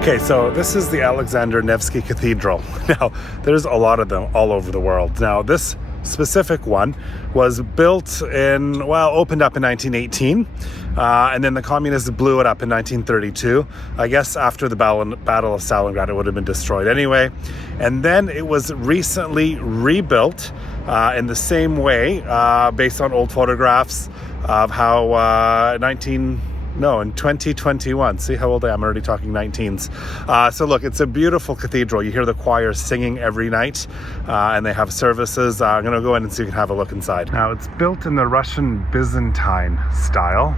Okay, so this is the Alexander Nevsky Cathedral. Now, there's a lot of them all over the world. Now, this specific one was built opened up in 1918, and then the communists blew it up in 1932. I guess after the Battle of Stalingrad, it would have been destroyed anyway. And then it was recently rebuilt in the same way, based on old photographs of how in 2021. See how old I am? I'm already talking 19s. So look, it's a beautiful cathedral. You hear the choir singing every night, and they have services. I'm going to go in and so you can have a look inside. Now, it's built in the Russian Byzantine style,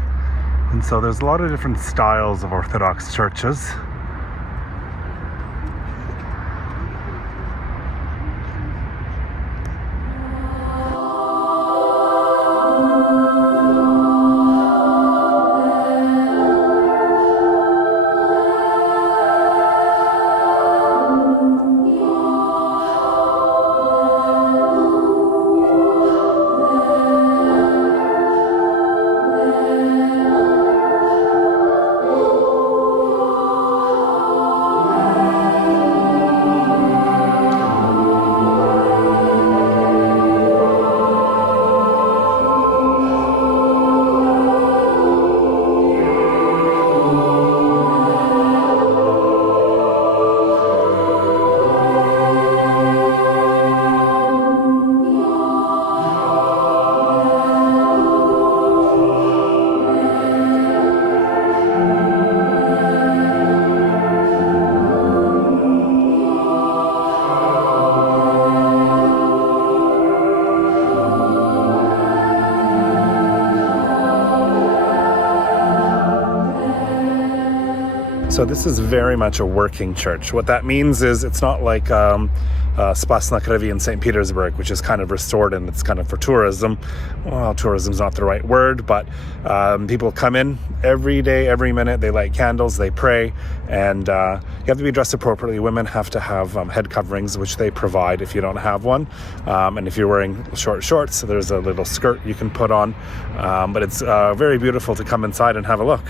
and so there's a lot of different styles of Orthodox churches. So this is very much a working church. What that means is it's not like Spas na Kravi in St. Petersburg, which is kind of restored and it's kind of for tourism. Well, tourism's not the right word, but people come in every day, every minute. They light candles, they pray, and you have to be dressed appropriately. Women have to have head coverings, which they provide if you don't have one. And if you're wearing short shorts, there's a little skirt you can put on. But it's very beautiful to come inside and have a look.